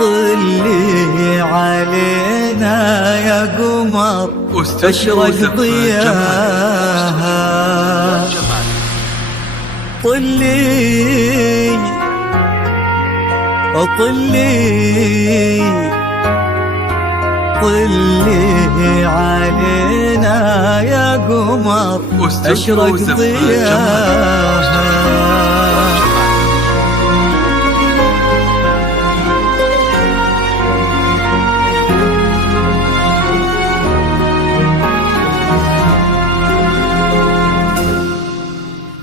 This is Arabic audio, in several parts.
طلي علينا يا قمر اشرق ضياها، طلي طلي علينا يا قمر اشرق ضياها.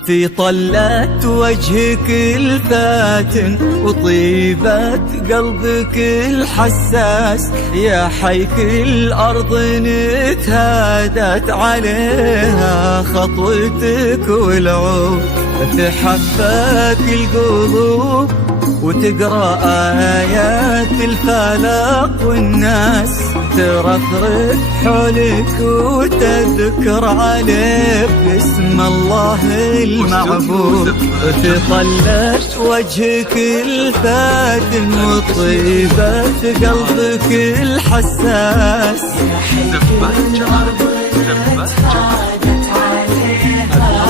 في طلة وجهك الفاتن وطيبة قلبك الحساس، يا حيك الأرض نتهادت عليها خطوتك والعود، تحفك القلوب وتقرأ آيات الفلق والناس ترفرف حولك وتذكر عليك اسم الله المعبود. تطلت وجهك الفاتن وطيبة قلبك الحساس، يا حيك الأرض نتهادت عليها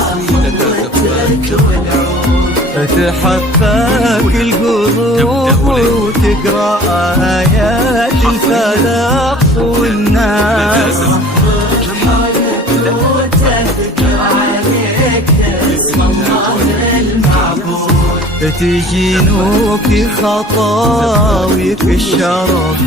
خطوتك والعود، تحفك القلوب وتقرأ آيات الفلق والناس وتذكر عليك اسم الله المعبود. تجينوك خطاويك الشرف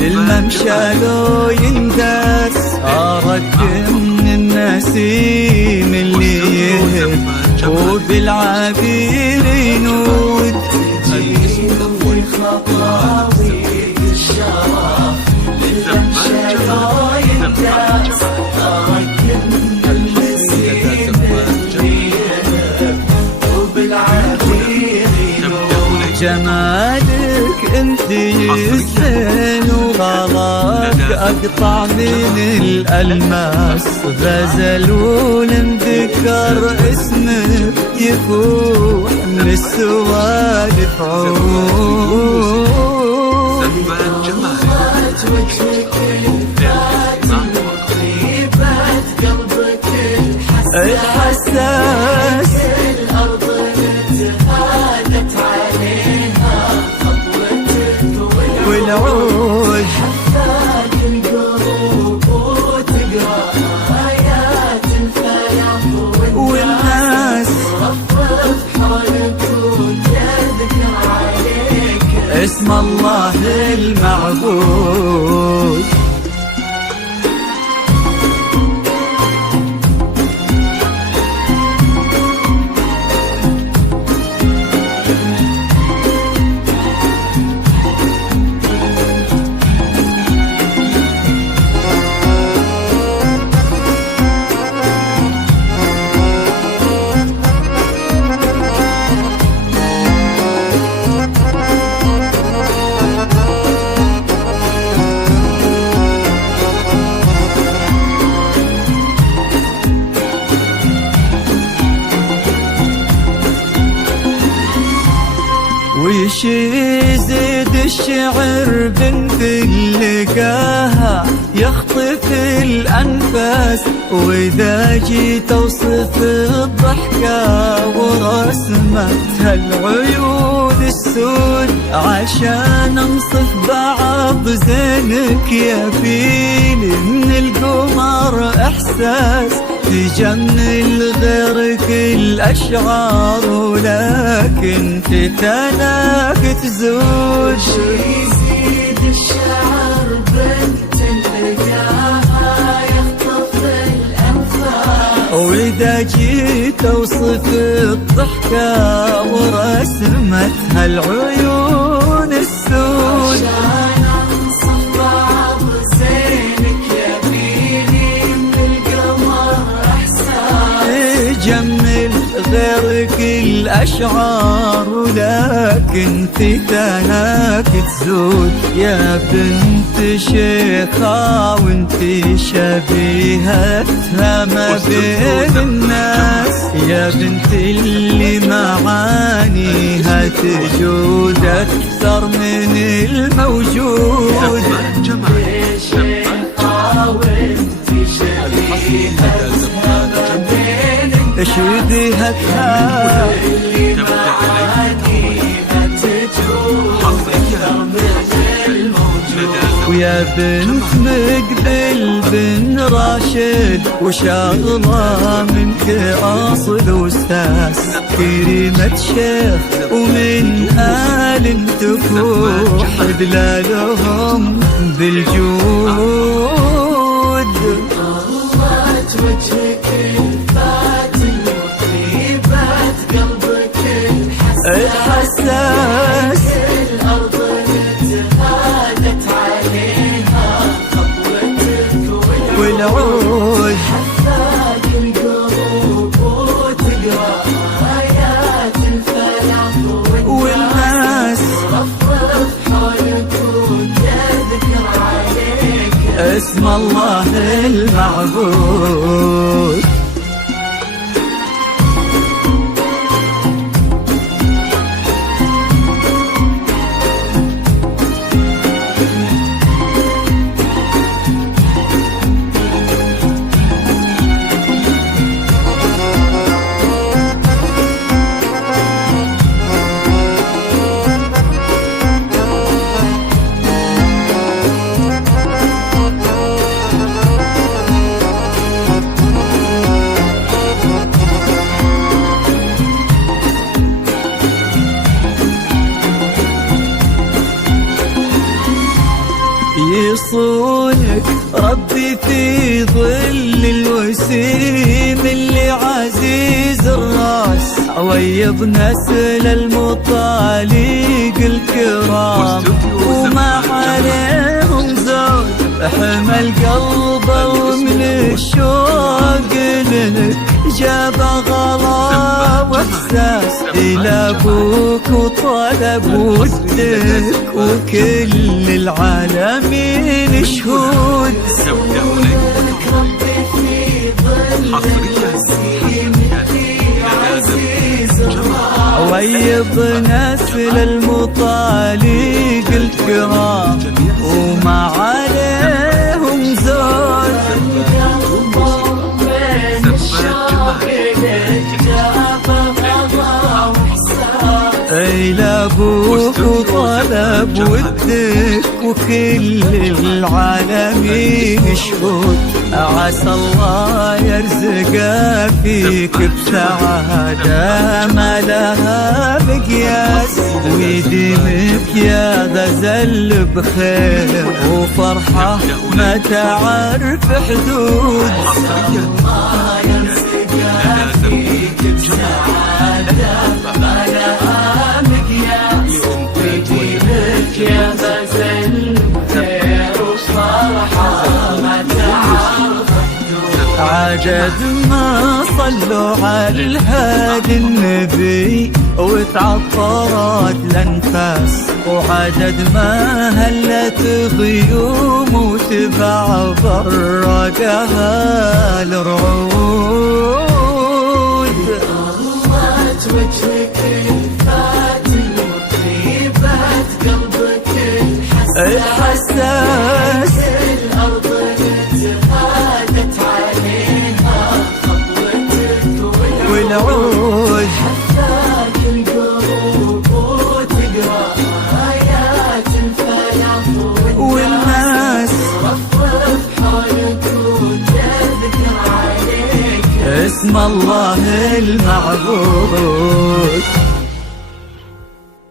للممشى لو يندس، أراك من النسيم اللي يهب وبالعبير ينود. تجينوك خطاويك الشرف للممشى لو يندس، أراك من النسيم اللي يهب وبالعبير ينود. جمالك انت يسن وغلاك اقطع من الالماس، غزل ولنذكر اسمك يفوح من السوالف عود. وجهك الفاتن وطيبة قلبك الحساس، الارض نتهادت عليها خطوتك والعود، حفاك القلوب وتقرأ آيات الفلق والناس رفرف حولك وتذكر عليك اسم الله المعبود. وش يزيد الشعر بنت لقاها يخطف الأنفاس، وإذا جيت أوصف الضحكة ورسمتها العيون السود، عشان أنصف بعض زينك يا فيني من القمر إحساس، تجمل غيرك الأشعار ولكن فتناك تزود. يزيد الشعر بنت لقاها يخطف الأنفاس، وإذا جيت أوصف الضحكة ورسمتها العيون السود، عشان أنصف بعض زينك يا بيني من القمر إحساس، جمل غيرك الأشعار ولكن فتناك تزود. يا بنت شيخة وانت شبيهتها ما بين الناس، يا بنت اللي معانيها تجود أكثر من شبهتها ويا بنت مقبل بن راشد وشاغلة منك أصل وستاس كريمة شيخ ومن آل تفوح دلالهم بالجود. ضلت وجهك الفاتن وطيبات قلبك الحساس الأرض اتهادت عليها خطوتك والعود حفاك القلوب وتقرأ آيات الفلاح والناس رفرف حولك وتذكر عليك اسم الله المعبود. يصونك ربي في ظل الوسيم اللي عزيز الراس عويض نسل المطاليق الكرام وما عليهم زود حمل قلبه ومن الشوق لك جاب غلا واحساس الى ابوك وطلب ودك وكل العالمين شهود. لك ربي في ظل الوسيم اللي عزيز الراس عويض نسل المطاليق الكرام وما عليهم زود إلى أبوك وطلب ودك وكل العالمين شهود. عسى الله يرزق فيك بسعادة ما لها مقياس ويديمك يا غزل بخير وفرحة ما تعرف حدود. الله يرزق فيك بسعادة ما لها مقياس ويجيبك يا غزل خير وفرحة ما تعرف عدد ما صلوا على الهادي النبي وتعطرت الانفاس وعدد ما هلت غيوم وتبع برقها الرعود. ضلت وجهك الفاتن وطيبات قلبك الحساس الأرض اتهادت عليها خطوتك والعود حفاك القلوب وتقرأ آيات الفلاح والناس رفرف حولك وتذكر عليك اسم الله المعبود.